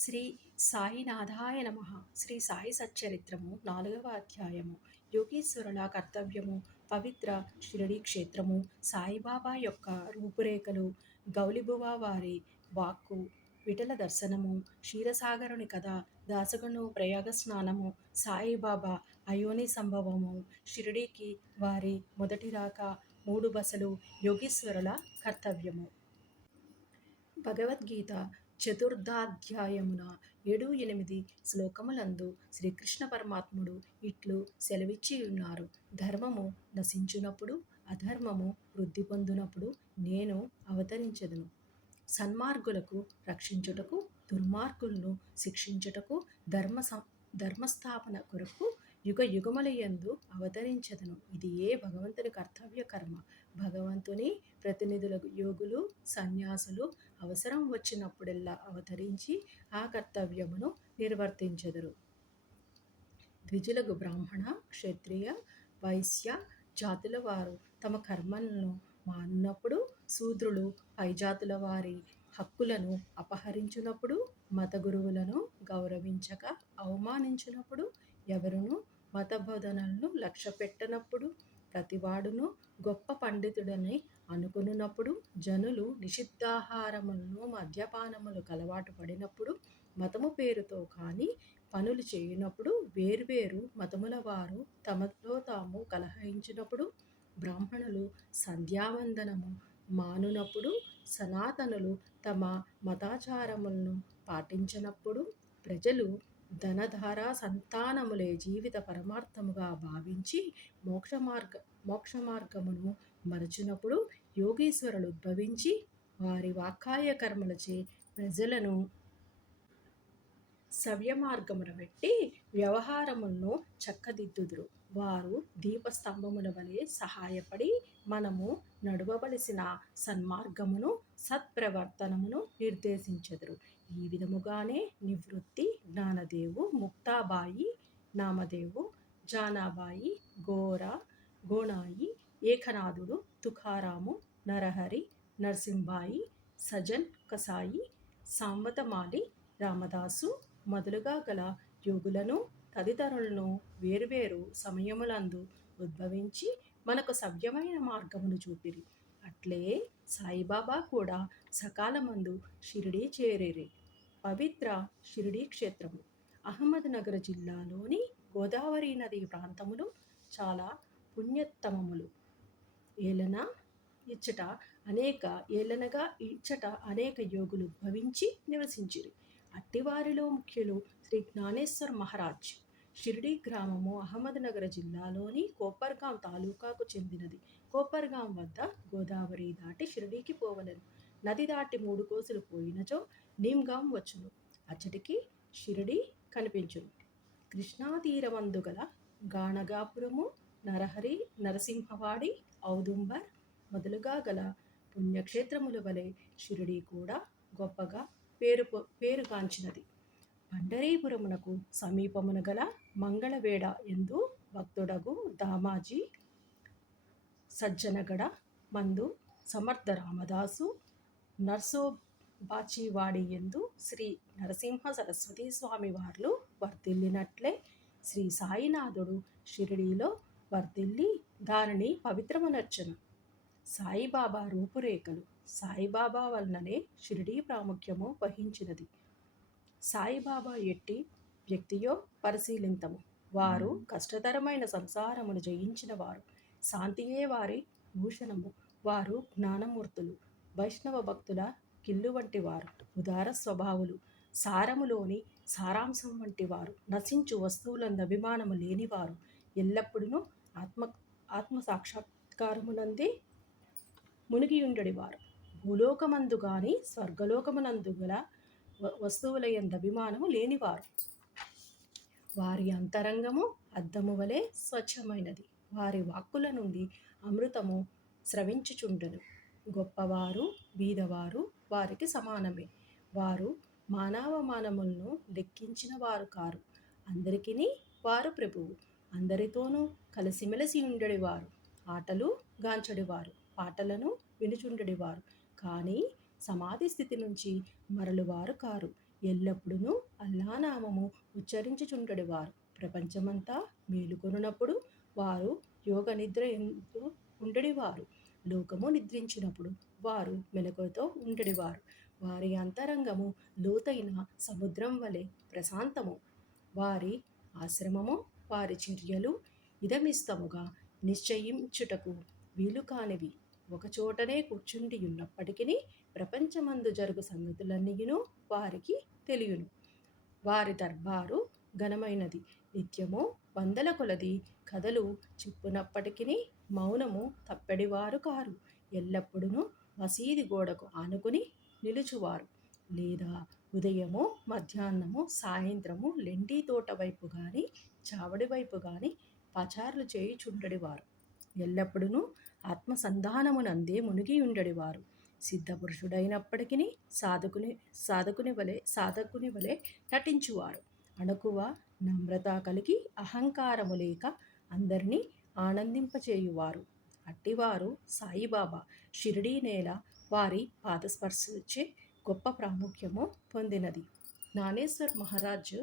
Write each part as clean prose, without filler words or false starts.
శ్రీ సాయినాథాయ నమః. శ్రీ సాయి సచ్చరిత్రము 4వ అధ్యాయము. యోగీశ్వరుల కర్తవ్యము. పవిత్ర షిరిడీ క్షేత్రము. సాయిబాబా యొక్క రూపురేఖలు. గౌలిబువ వారి వాక్కు. విఠల దర్శనము. క్షీరసాగరుని కథ. దాసగను ప్రయాగ స్నానము. సాయిబాబా అయోని సంభవము. షిరిడీకి వారి మొదటి రాక. 3 బసలు. యోగీశ్వరుల కర్తవ్యము. భగవద్గీత చతుర్థాధ్యాయమున 7-8 శ్లోకములందు శ్రీకృష్ణ పరమాత్ముడు ఇట్లు సెలవిచ్చి ఉన్నారు. ధర్మము నశించునప్పుడు, అధర్మము వృద్ధి పొందునప్పుడు నేను అవతరించెదను. సన్మార్గులకు రక్షించుటకు, దుర్మార్గులను శిక్షించుటకు, ధర్మస్థాపన కొరకు యుగ యుగములయందు అవతరించెదను. ఇది భగవంతుని కర్తవ్య కర్మ. భగవంతుని ప్రతినిధులకు యోగులు, సన్యాసులు అవసరం వచ్చినప్పుడెల్లా అవతరించి ఆ కర్తవ్యమును నిర్వర్తించెదరు. ద్విజులకు బ్రాహ్మణ, క్షత్రియ, వైశ్య జాతుల వారు తమ కర్మలను మానునప్పుడు, శూద్రులు పై జాతుల వారి హక్కులను అపహరించినప్పుడు, మత గురువులను గౌరవించక అవమానించినప్పుడు, ఎవరును మత బోధనలను లక్ష్యపెట్టనప్పుడు, ప్రతివాడును గొప్ప పండితుడని అనుకున్నప్పుడు, జనులు నిషిద్ధాహారములను మద్యపానములకు అలవాటు పడినప్పుడు, మతము పేరుతో కాని పనులు చేయనప్పుడు, వేర్వేరు మతముల వారు తమలో తాము కలహించినప్పుడు, బ్రాహ్మణులు సంధ్యావందనము మానునప్పుడు, సనాతనులు తమ మతాచారములను పాటించనప్పుడు, ప్రజలు ధనధార సంతానములే జీవిత పరమార్థముగా భావించి మోక్ష మార్గమును మరచినప్పుడు, యోగీశ్వరులు ఉద్భవించి వారి వాక్కాయ కర్మలచే ప్రజలను సవ్యమార్గమున పెట్టి వ్యవహారములను చక్కదిద్దుదురు. వారు దీపస్తంభముల వలె సహాయపడి మనము నడవవలసిన సన్మార్గమును, సత్ప్రవర్తనమును నిర్దేశించెదరు. ఈ విధముగానే నివృత్తి, జ్ఞానదేవు, ముక్తాబాయి, నామదేవు, జానాబాయి, గోనాయి, ఏకనాథుడు, తుకారాము, నరహరి, నర్సింబాయి, సజన్ కసాయి, సాంవతమాలి, రామదాసు మొదలుగా గల యోగులను తదితరులను వేర్వేరు సమయములందు ఉద్భవించి మనకు సవ్యమైన మార్గమును చూపిరి. అట్లే సాయిబాబా కూడా సకాలమందు షిరిడీ చేరిరి. పవిత్ర షిరిడీ క్షేత్రము. అహ్మద్నగర్ జిల్లాలోని గోదావరి నది ప్రాంతములు చాలా పుణ్యోత్తమములు. ఇచ్చట అనేక యోగులు భవించి నివసించిరి. అట్టివారిలో ముఖ్యులు శ్రీ జ్ఞానేశ్వర్ మహారాజ్. షిరిడీ గ్రామము అహ్మద్నగర్ జిల్లాలోని కోపర్గాం తాలూకాకు చెందినది. కోపర్గాం వద్ద గోదావరి దాటి షిరిడీకి పోవలెను. నది దాటి 3 కోసులు పోయినచో నీమ్గాం వచ్చును. అచ్చటికి షిరిడీ కనిపించును. కృష్ణాతీరమందు గల గాణగాపురము, నరహరి, నరసింహవాడి, ఔదుంబర్ మొదలుగా గల పుణ్యక్షేత్రముల వలె షిరిడీ కూడా గొప్పగా పేరుగాంచినది. పండరీపురమునకు సమీపమున గల మంగళవేడ ఎందు భక్తుడగు దామాజీ సజ్జనగడ మందు సమర్థ రామదాసు, నర్సోబాచివాడి ఎందు శ్రీ నరసింహ సరస్వతీ స్వామి వార్లు వర్ధిల్లినట్లే శ్రీ సాయినాథుడు షిరిడీలో వర్ధిల్లి దానిని పవిత్రమునర్చెను. సాయిబాబా రూపురేఖలు. సాయిబాబా వలననే షిరిడీ ప్రాముఖ్యము వహించినది. సాయిబాబా ఎట్టి వ్యక్తియో పరిశీలింతము. వారు కష్టతరమైన సంసారమును జయించిన వారు. శాంతియే వారి భూషణము. వారు జ్ఞానమూర్తులు. వైష్ణవ భక్తుల కిల్లు వంటి వారు. ఉదార స్వభావులు. సారములోని సారాంశం వంటి వారు. నశించు వస్తువులందు అభిమానము లేనివారు. ఎల్లప్పుడూ ఆత్మ సాక్షాత్కారమునందే మునిగియుండెడివారు. భూలోకమందు గాని స్వర్గలోకమునందు గల వస్తువులయందు అభిమానము లేనివారు. వారి అంతరంగము అద్దము వలె స్వచ్ఛమైనది. వారి వాక్కుల నుండి అమృతము స్రవించుచుండును. గొప్పవారు, బీదవారు వారికి సమానమే. వారు మానవమానములను లెక్కించిన వారు కారు. అందరికిని వారు ప్రభువు. అందరితోనూ కలిసిమెలిసి ఉండేవారు. ఆటలు గాంచడివారు, పాటలను వినుచుండెడివారు. కానీ సమాధి స్థితి నుంచి మరలువారు కారు. ఎల్లప్పుడూ అల్లా నామము ఉచ్చరించుచుండెడివారు. ప్రపంచమంతా మేలుకొనున్నప్పుడు వారు యోగ నిద్ర ఎందు ఉండెడివారు. లోకము నిద్రించినప్పుడు వారు మెలకువతో ఉండెడివారు. వారి అంతరంగము లోతైన సముద్రం వలె ప్రశాంతము. వారి ఆశ్రమము, వారి చర్యలు ఇదమిస్తముగా నిశ్చయించుటకు వీలు కానివి. ఒకచోటనే కూర్చుండి ఉన్నప్పటికీ ప్రపంచమందు జరుగు సంగతులన్నీయును వారికి తెలియను. వారి దర్బారు ఘనమైనది. నిత్యము వందల కొలది కథలు చెప్పునప్పటికీ మౌనము తప్పెడివారు కారు. ఎల్లప్పుడూ మసీది గోడకు ఆనుకుని నిలుచువారు, లేదా ఉదయము, మధ్యాహ్నము, సాయంత్రము లెండి తోట వైపు గాని చావడి వైపు గాని పచార్లు చేయుచుండెడివారు. ఎల్లప్పుడూ ఆత్మసంధానమునందే మునిగి ఉండెడివారు. సిద్ధపురుషుడైనప్పటికీ సాధకుని వలె నటించువారు. అణకువ నమ్రత కలిగి అహంకారము లేక అందరినీ ఆనందింపచేయువారు. అట్టివారు సాయిబాబా షిరిడీ నేల వారి పాదస్పర్శచే గొప్ప ప్రాముఖ్యము పొందినది. జ్ఞానేశ్వర్ మహారాజ్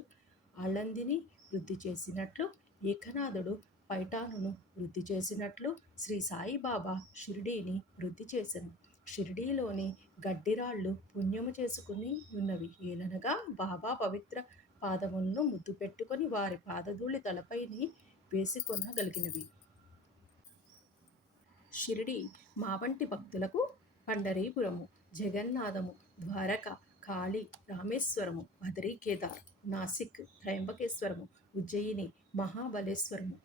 ఆళందిని వృద్ధి చేసినట్లు, ఏకనాథుడు పైఠానును వృద్ధి చేసినట్లు శ్రీ సాయిబాబా షిరిడీని వృద్ధి చేసెను. షిరిడీలోని గడ్డిరాళ్ళు పుణ్యము చేసుకుని ఉన్నవి. ఏలనగా బాబా పవిత్ర పాదములను ముద్దు పెట్టుకొని వారి పాదధూళి తలపైని వేసుకొనగలిగినవి. షిరిడి మా వంటి భక్తులకు పండరీపురము, జగన్నాథము, ద్వారక, కాళీ, రామేశ్వరము, బదరీ కేదార్, నాసిక్, త్రయంబకేశ్వరము, ఉజ్జయిని, మహాబలేశ్వరము,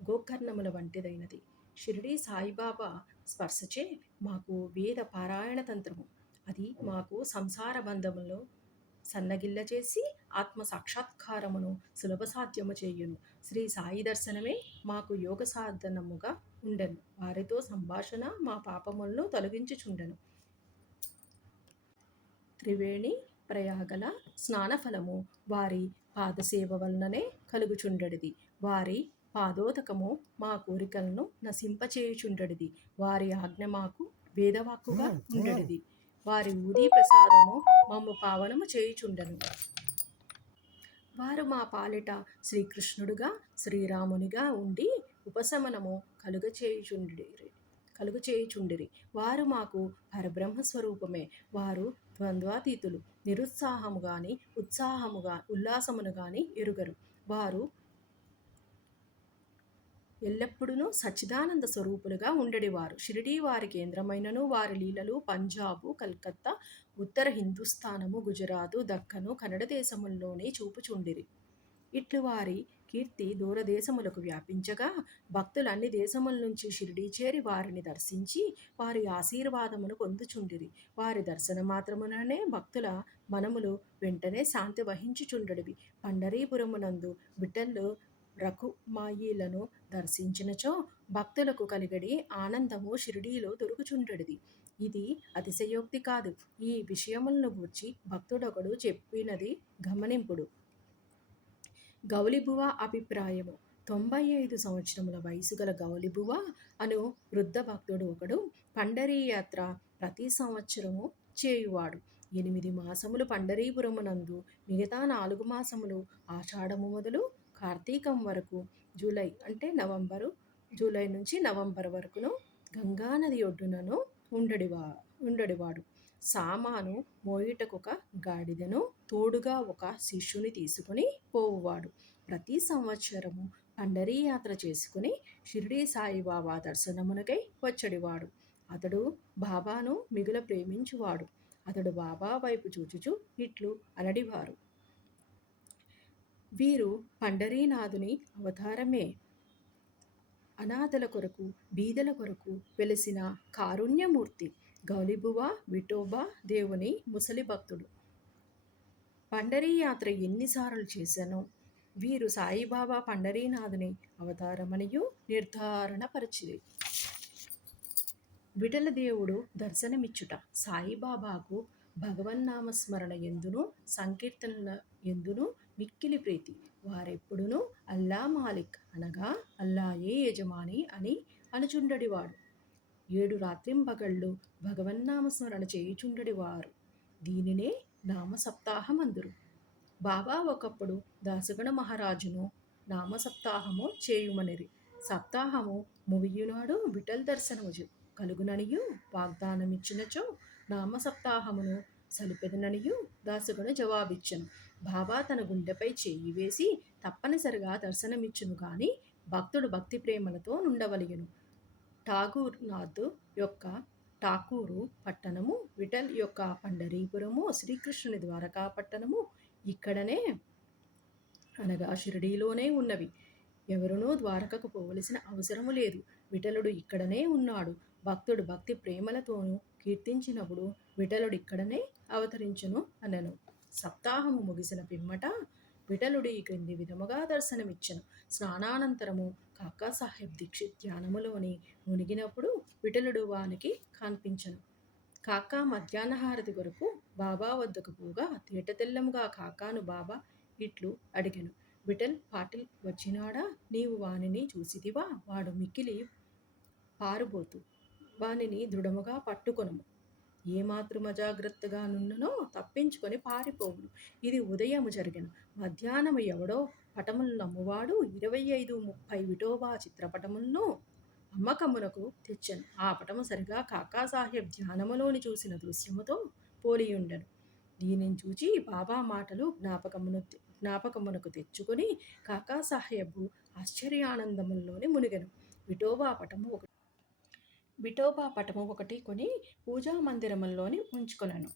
గోకర్ణముల వంటిదైనది. షిరిడి సాయిబాబా స్పర్శచే మాకు వేద పారాయణ తంత్రము. అది మాకు సంసార బంధములో సన్నగిల్ల చేసి ఆత్మ సాక్షాత్కారమును సులభ సాధ్యము చేయును. శ్రీ సాయి దర్శనమే మాకు యోగ సాధనముగా ఉండెను. వారితో సంభాషణ మా పాపములను తొలగించుచుండెను. త్రివేణి ప్రయాగల స్నానఫలము వారి పాదసేవ వలననే కలుగుచుండెడిది. వారి పాదోదకము మా కోరికలను నశింపచేయుచుండెడిది. వారి ఆజ్ఞ మాకు వేదవాక్కుగా ఉండెడిది. వారి ఊదీ ప్రసాదము మమ్ము పావనము చేయుచుండెను. వారు మా పాలిట శ్రీకృష్ణుడుగా, శ్రీరామునిగా ఉండి ఉపశమనము కలుగచేయుచుండిరి. వారు మాకు పరబ్రహ్మ స్వరూపమే. వారు ద్వంద్వాతీతులు. నిరుత్సాహము గాని ఉల్లాసమును గాని ఎరుగరు. వారు ఎల్లప్పుడూ సచ్చిదానంద స్వరూపులుగా ఉండెడివారు. షిరిడీ వారి కేంద్రమైనను వారి లీలలు పంజాబు, కల్కత్తా, ఉత్తర హిందుస్థానము, గుజరాతు, దక్కను, కన్నడ దేశముల్లోనే చూపుచుండిరి. ఇట్లు వారి కీర్తి దూరదేశములకు వ్యాపించగా భక్తులు అన్ని దేశముల నుంచి షిరిడీ చేరి వారిని దర్శించి వారి ఆశీర్వాదమును పొందుచుండిరి. వారి దర్శన మాత్రముననే భక్తుల మనములు వెంటనే శాంతి వహించుచుండెడివి. పండరీపురమునందు విఠలు రఖుమాయిలను దర్శించినచో భక్తులకు కలిగడి ఆనందము షిరిడీలో దొరుకుచుండెడిది. ఇది అతిశయోక్తి కాదు. ఈ విషయములను గూర్చి భక్తుడొకడు చెప్పినది గమనింపుడు. గౌలిబువ అభిప్రాయము. 95 సంవత్సరముల వయసు గల గౌలిబువ అను వృద్ధ భక్తుడు ఒకడు పండరీ యాత్ర ప్రతి సంవత్సరము చేయువాడు. 8 మాసములు పండరీపురమునందు, మిగతా 4 మాసములు ఆషాఢము మొదలు కార్తీకం వరకు, జూలై నుంచి నవంబర్ వరకును గంగానది ఒడ్డునను ఉండడివాడు. సామాను మోయుటకొక గాడిదను, తోడుగా ఒక శిష్యుని తీసుకుని పోవువాడు. ప్రతి సంవత్సరము పండరీ యాత్ర చేసుకుని షిరిడీ సాయిబాబా దర్శనమునకై వచ్చడివాడు. అతడు బాబాను మిగుల ప్రేమించువాడు. అతడు బాబా వైపు చూచుచు ఇట్లు అనడివారు: వీరు పండరీనాథుని అవతారమే. అనాథల కొరకు, బీదల కొరకు వెలసిన కారుణ్యమూర్తి. గౌలిబువ విఠోబా దేవుని ముసలి భక్తుడు. పండరీ యాత్ర ఎన్నిసార్లు చేశానో వీరు సాయిబాబా పండరీనాథుని అవతారమనియు నిర్ధారణపరచిరి. విఠల దేవుడు దర్శనమిచ్చుట. సాయిబాబాకు భగవన్నామస్మరణ ఎందును, సంకీర్తనల ఎందును మిక్కిలి ప్రీతి. వారెప్పుడునూ అల్లా మాలిక్ అనగా అల్లాయే యజమాని అని అనుచుండడివాడు. 7 రాత్రింబగళ్ళు భగవన్నామస్మరణ చేయుచుండడివారు. దీనినే నామ సప్తాహమందురు. బాబా ఒకప్పుడు దాసగణ మహారాజును నామసప్తాహము చేయుమనిరి. సప్తాహము ముగియునాడు విఠల్ దర్శనము కలుగుననియు వాగ్దానమిచ్చినచో నామసప్తాహమును సలిపెదననియు దాసగను జవాబిచ్చెను. బాబా తన గుండెపై చేయి వేసి తప్పనిసరిగా దర్శనమిచ్చును గాని భక్తుడు భక్తి ప్రేమలతో నుండవలయును. ఠాగూర్ నాథ్ యొక్క ఠాకూరు పట్టణము, విఠల్ యొక్క పండరీపురము, శ్రీకృష్ణుని ద్వారకా పట్టణము ఇక్కడనే అనగా షిరిడీలోనే ఉన్నవి. ఎవరునూ ద్వారకకు పోవలసిన అవసరము లేదు. విఠలుడు ఇక్కడనే ఉన్నాడు. భక్తుడు భక్తి ప్రేమలతోనూ కీర్తించినప్పుడు విఠలుడు ఇక్కడనే అవతరించును అనెను. సప్తాహము ముగిసిన పిమ్మట విఠలుడు ఈ క్రింది విధముగా దర్శనమిచ్చెను. స్నానానంతరము కాకాసాహెబ్ దీక్షిత్ ధ్యానములోని మునిగినప్పుడు విఠలుడు వానికి కనిపించెను. కాకా మధ్యాహ్నహారతి కొరకు బాబా వద్దకు పోగా తేటతెల్లముగా కాకాను బాబా ఇట్లు అడిగెను. విఠల్ పాటిల్ వచ్చినాడా? నీవు వానిని చూసితివా? వాడు మిక్కిలి పారుబోతు. వానిని దృఢముగా పట్టుకొనుము. ఏమాత్రం అజాగ్రత్తగా నున్ననో తప్పించుకొని పారిపోవును. ఇది ఉదయము జరిగెను. మధ్యాహ్నము ఎవడో పటములను అమ్మువాడు 25-30 విఠోబా చిత్రపటములను అమ్మకమునకు తెచ్చెను. ఆ పటము సరిగా కాకాసాహెబ్ ధ్యానములోని చూసిన దృశ్యముతో పోలియుండెను. దీనిని చూచి బాబా మాటలు జ్ఞాపకమునకు తెచ్చుకొని కాకాసాహెబ్ ఆశ్చర్యానందములోని మునిగెను. విఠోబా పటము ఒకటి కొని పూజా మందిరములోని ఉంచుకొనెను.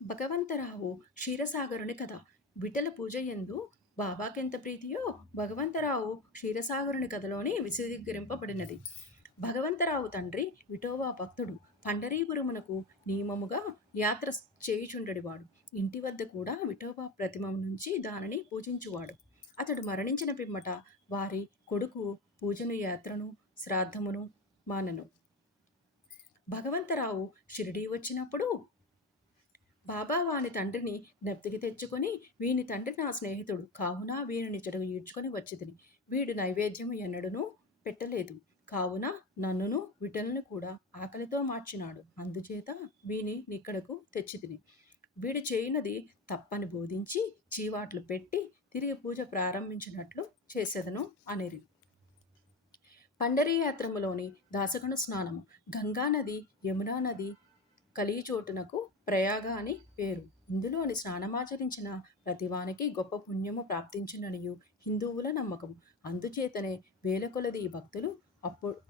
భగవంతరావు క్షీరసాగరుని కథ. విఠల పూజ యందు బాబాకెంత ప్రీతియో భగవంతరావు క్షీరసాగరుని కథలోని విశదీకరింపబడినది. భగవంతరావు తండ్రి విఠోబా భక్తుడు. పండరీపురమునకు నియమముగా యాత్ర చేయుచుండెడివాడు. ఇంటి వద్ద కూడా విఠోబా ప్రతిమ నుంచి దానిని పూజించువాడు. అతడు మరణించిన పిమ్మట వారి కొడుకు పూజను యాత్రను శ్రాద్ధమును మానెను. భగవంతరావు షిరిడీ వచ్చినప్పుడు బాబా వాని తండ్రిని జ్ఞప్తికి తెచ్చుకొని, వీని తండ్రి నా స్నేహితుడు కావున వీనిని చెడుగు ఈడ్చుకొని వచ్చితిని. వీడు నైవేద్యము ఎన్నడూనూ పెట్టలేదు. కావున నన్నును విఠలను కూడా ఆకలితో మార్చినాడు. అందుచేత వీని నిక్కడకు తెచ్చితిని. వీడు చేయునది తప్పని బోధించి చీవాట్లు పెట్టి తిరిగి పూజ ప్రారంభించినట్లు చేసేదను అనిరి. పండరీ యాత్రములోని దాసగణ స్నానము. గంగా నది, యమునా నది కలిచోటునకు ప్రయాగ అని పేరు. ఇందులోని స్నానమాచరించిన ప్రతివానికి గొప్ప పుణ్యము ప్రాప్తించుననియు హిందువుల నమ్మకము. అందుచేతనే వేల కొలది భక్తులు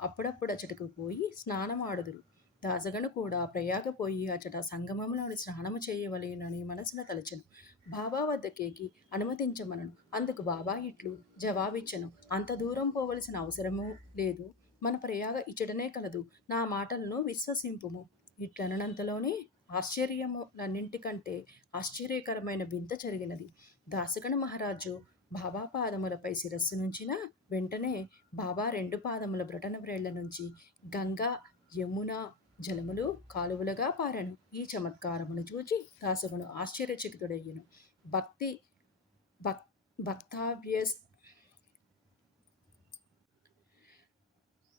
అప్పుడప్పుడు అచటకు పోయి స్నానమాడుదురు. దాసగను కూడా ప్రయాగ పోయి అచట సంగమంలోని స్నానము చేయవలెనని మనసున తలచెను. బాబా వద్దకేకి అనుమతించమనను. అందుకు బాబా ఇట్లు జవాబిచ్చెను. అంత దూరం పోవలసిన అవసరము లేదు. మన ప్రయాగ ఇచ్చటనే కలదు. నా మాటలను విశ్వసింపుము. ఇట్లనంతలోనే ఆశ్చర్యములన్నింటికంటే ఆశ్చర్యకరమైన వింత జరిగినది. దాసగణ మహారాజు బాబా పాదములపై శిరస్సు నుంచిన వెంటనే బాబా 2 పాదముల బ్రొటన వ్రేళ్ల నుంచి గంగా యమున జలములు కాలువలుగా పారెను. ఈ చమత్కారమును చూచి దాసగను ఆశ్చర్యచకితుడయ్యెను. భక్తి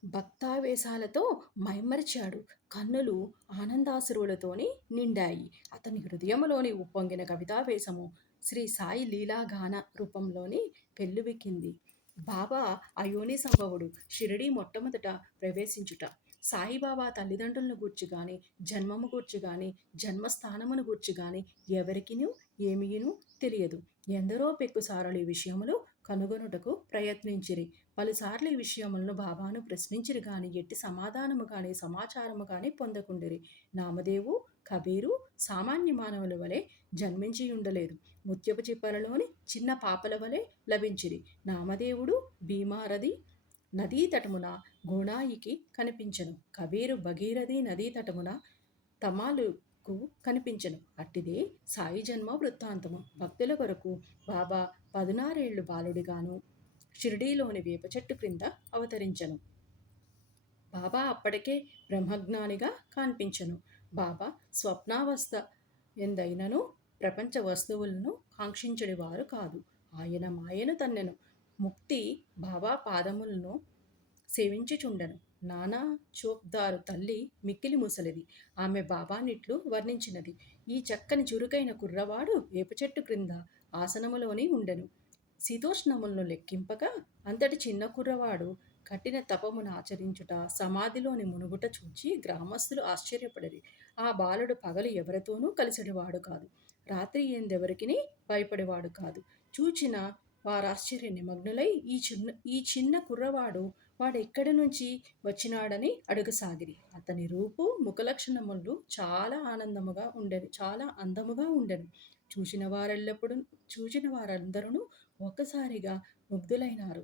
భక్తావేశాలతో మైమరిచాడు. కన్నులు ఆనందాశ్రువులతోని నిండాయి. అతని హృదయములోని ఉప్పొంగిన కవితావేశము శ్రీ సాయి లీలాగాన రూపంలోని పెళ్ళుబికింది. బాబా అయోని సంభవుడు. షిరిడీ మొట్టమొదట ప్రవేశించుట. సాయిబాబా తల్లిదండ్రులను గూర్చి గాని, జన్మము గూర్చి గాని, జన్మస్థానమును గూర్చి గాని ఎవరికినూ ఏమీయును తెలియదు. ఎందరో పెక్కుసారలు ఈ విషయములు కనుగొనుటకు ప్రయత్నించిరి. పలుసార్లు ఈ విషయములను బాబాను ప్రశ్నించిరి గాని ఎట్టి సమాధానము గాని సమాచారము గాని పొందకుండిరి. నామదేవు, కబీరు సామాన్య మానవుల వలె జన్మించియుండలేదు. ముత్యపు చిప్పలలోని చిన్న పాపల వలె లభించిరి. నామదేవుడు భీమారథి నదీ తటమున గోణాయికి కనిపించెను. కబీరు భగీరథి నదీ తటమున తమాలుకు కనిపించెను. అట్టిదే సాయి జన్మ వృత్తాంతము. భక్తుల కొరకు బాబా 16 ఏళ్లు బాలుడిగాను షిరిడీలోని వేప చెట్టు క్రింద అవతరించెను. బాబా అప్పటికే బ్రహ్మజ్ఞానిగా కనిపించెను. బాబా స్వప్నావస్థ ఎందైనను ప్రపంచ వస్తువులను కాంక్షించడివారు కాదు. ఆయన మాయను తన్నెను. ముక్తి బాబా పాదములను సేవించుచుండెను. నానా చోప్దారు తల్లి మిక్కిలి ముసలిది. ఆమె బాబానిట్లు వర్ణించినది. ఈ చక్కని చురుకైన కుర్రవాడు వేప చెట్టు క్రింద ఆసనములోని ఉండెను. శీతోష్ణములను లెక్కింపగా అంతటి చిన్న కుర్రవాడు కఠిన తపమును ఆచరించుట, సమాధిలోని మునుగుట చూచి గ్రామస్తులు ఆశ్చర్యపడిరి. ఆ బాలుడు పగలు ఎవరితోనూ కలిసెడివాడు కాదు. రాత్రి ఎందెవరికిని భయపడేవాడు కాదు. చూచిన వారాశ్చర్య నిమగ్నులై ఈ చిన్న కుర్రవాడు వాడెక్కడి నుంచి వచ్చినాడని అడుగసాగిరి. అతని రూపు ముఖలక్షణములు చాలా అందముగా ఉండెను. చూసిన వారెల్లప్పుడు చూచిన వారందరూ ఒక్కసారిగా ముగ్ధులైనారు.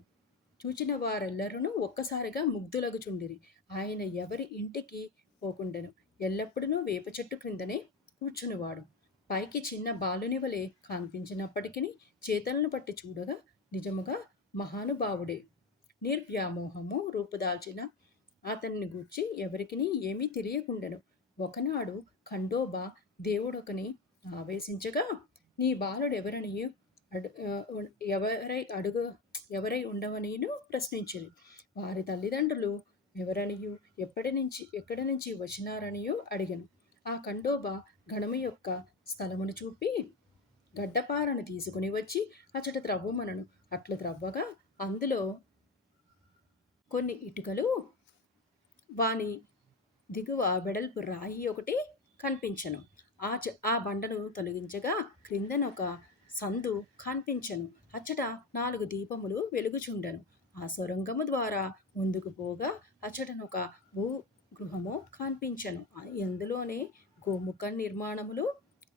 ముగ్ధులగుచుండిరి. ఆయన ఎవరి ఇంటికి పోకుండెను. ఎల్లప్పుడూ వేప చెట్టు క్రిందనే కూర్చునివాడు. పైకి చిన్న బాలుని వలె కనిపించినప్పటికీ చేతలను పట్టి చూడగా నిజముగా మహానుభావుడే. నిర్వ్యామోహము రూపుదాల్చిన అతన్ని గూర్చి ఎవరికిని ఏమీ తెలియకుండెను. ఒకనాడు ఖండోబా దేవుడొకని ఆవేశించగా, నీ బాలుడెవరనియు అడు ఎవరై ఉండవనిను ప్రశ్నించిరి. వారి తల్లిదండ్రులు ఎవరనియు ఎక్కడి నుంచి వచ్చినారనియు అడిగను. ఆ ఖండోబా గణము యొక్క స్థలమును చూపి గడ్డపారను తీసుకుని వచ్చి అచట త్రవ్వమనను. అట్లు త్రవ్వగా అందులో కొన్ని ఇటుకలు, వాని దిగువ వెడల్పు రాయి ఒకటి కనిపించను. ఆ బండను తొలగించగా క్రిందనొక సందు కనిపించను. అచ్చట 4 దీపములు వెలుగుచుండెను. ఆ సొరంగము ద్వారా ముందుకు పోగా అచ్చటనొక భూగృహము కనిపించను. ఎందులోనే గోముఖ నిర్మాణములు,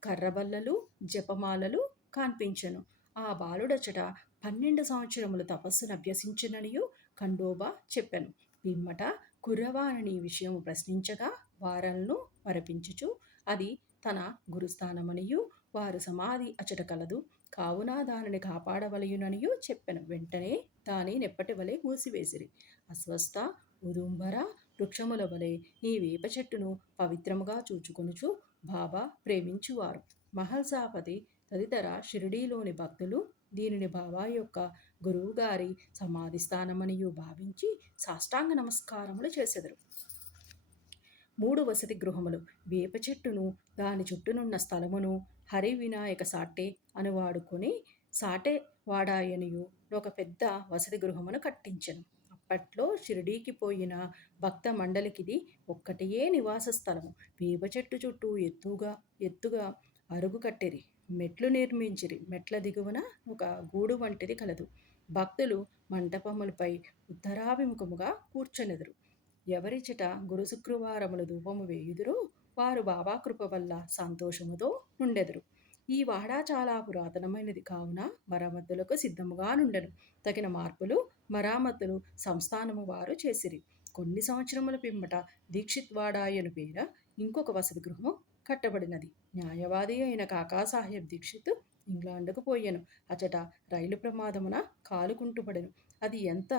కర్రబల్లలు, జపమాలలు కనిపించను. ఆ బాలుడచ్చట 12 సంవత్సరములు తపస్సును అభ్యసించిననియు ఖండోబా చెప్పెను. పిమ్మట కుర్రవారిని ఈ విషయము ప్రశ్నించగా వారలను మరపించుచు అది తన గురుస్థానమనియు వారు సమాధి అచట కలదు, కావున దానిని కాపాడవలయుననియు చెప్పెను. వెంటనే దాని నెప్పటి వలె మూసివేసిరి. అస్వస్థ ఉదుంబర వృక్షముల వలె ఈ వేప చెట్టును పవిత్రముగా చూచుకొనుచు బాబా ప్రేమించువారు. మహల్సాపతి తదితర షిరిడీలోని భక్తులు దీనిని బాబా యొక్క గురువుగారి సమాధి స్థానమనియు భావించి సాష్టాంగ నమస్కారములు చేసెదరు. 3 వసతి గృహములు, వేప చెట్టును దాని చుట్టూనున్న స్థలమును హరి వినాయక సాటే అనువాడుకొని సాటే వాడాయనియు ఒక పెద్ద వసతి గృహమును కట్టించెను. అప్పట్లో షిరిడీకి పోయిన భక్త మండలికిది ఒక్కటియే నివాస స్థలము. వేప చెట్టు చుట్టూ ఎత్తుగా అరుగు కట్టిరి, మెట్లు నిర్మించిరి. మెట్ల దిగువన ఒక గూడు వంటిది కలదు. భక్తులు మంటపములపై ఉత్తరాభిముఖముగా కూర్చొనెదరు. ఎవరిచట గురు శుక్రవారములు ధూపము వేయుదురో వారు బాబా కృప వల్ల సంతోషముతో నుండెదరు. ఈ వాడ చాలా పురాతనమైనది కావున మరమ్మతులకు సిద్ధముగా నుండెను. తగిన మార్పులు మరామతులు సంస్థానము వారు చేసిరి. కొన్ని సంవత్సరముల పిమ్మట దీక్షిత్ వాడాయను పేర ఇంకొక వసతి గృహము కట్టబడినది. న్యాయవాది అయిన కాకాసాహెబ్ దీక్షిత్ ఇంగ్లాండుకు పోయెను. అచట రైలు ప్రమాదమున కాలు కుంటుపడెను. అది ఎంత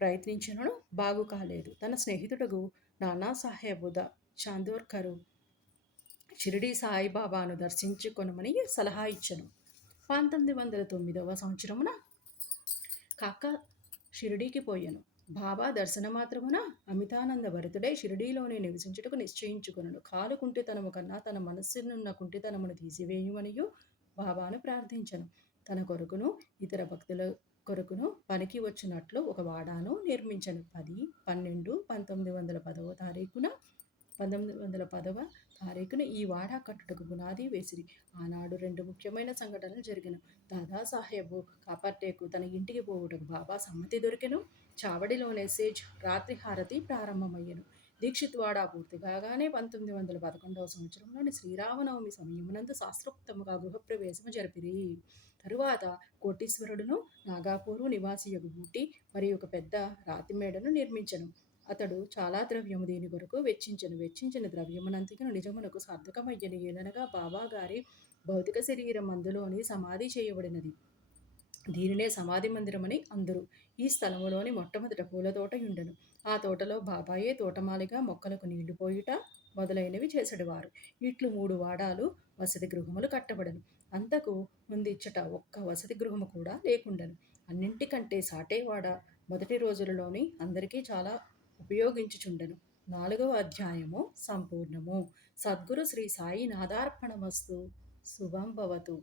ప్రయత్నించినను బాగు కాలేదు. తన స్నేహితుడు నానాసాహెబ్ చాందోర్కరు షిరిడీ సాయిబాబాను దర్శించుకొనమని సలహా ఇచ్చెను. 1909 సంవత్సరమున కాకా షిరిడీకి పోయెను. బాబా దర్శనమాత్రమున అమితానంద భరితుడై షిరిడీలోనే నివసించుటకు నిశ్చయించుకొనెను. కాలు కుంటితనము కన్నా తన మనస్సునున్న కుంటితనమును తీసివేయుమనియు బాబాను ప్రార్థించెను. తన కొరకును ఇతర భక్తుల కొరకును పనికి వచ్చినట్లు ఒక వాడాను నిర్మించెను. 10/12/1910 ఈ వాడ కట్టుటకు పునాది వేసిరి. ఆనాడు 2 ముఖ్యమైన సంఘటనలు జరిగెను. దాదాసాహెబ్ కాపర్టేకు తన ఇంటికి పోవుటకు బాబా సమ్మతి దొరికెను. చావడిలోనే సేజ్ రాత్రి హారతి ప్రారంభమయ్యెను. దీక్షిత్ వాడా పూర్తి కాగానే 1911 సంవత్సరంలోని శ్రీరామనవమి సమయమునందు శాస్త్రోక్తముగా గృహప్రవేశము జరిపిరి. తరువాత కోటీశ్వరుడును నాగాపూరు నివాసియగు బూటి మరియు ఒక పెద్ద రాతిమేడను నిర్మించెను. అతడు చాలా ద్రవ్యము దీని కొరకు వెచ్చించిన ద్రవ్యమునంతకును నిజమునకు సార్థకమయ్యను. ఏలనగా బాబా గారి భౌతిక శరీరం అందులోని సమాధి చేయబడినది. దీనినే సమాధి మందిరమని అందురు. ఈ స్థలములోని మొట్టమొదట పూల తోట ఉండెను. ఆ తోటలో బాబాయే తోటమాలిగా మొక్కలకు నీళ్లు పోయుట మొదలైనవి చేసెడివారు. ఇట్లు 3 వాడాలు వసతి గృహములు కట్టబడెను. అంతకు ముందిచ్చట ఒక్క వసతి గృహము కూడా లేకుండెను. అన్నింటికంటే సాటేవాడ మొదటి రోజులలోని అందరికీ చాలా ఉపయోగించుచుండెను. 4వ అధ్యాయము సంపూర్ణము. సద్గురు శ్రీ సాయి నాథార్పణమస్తు. శుభం భవతు.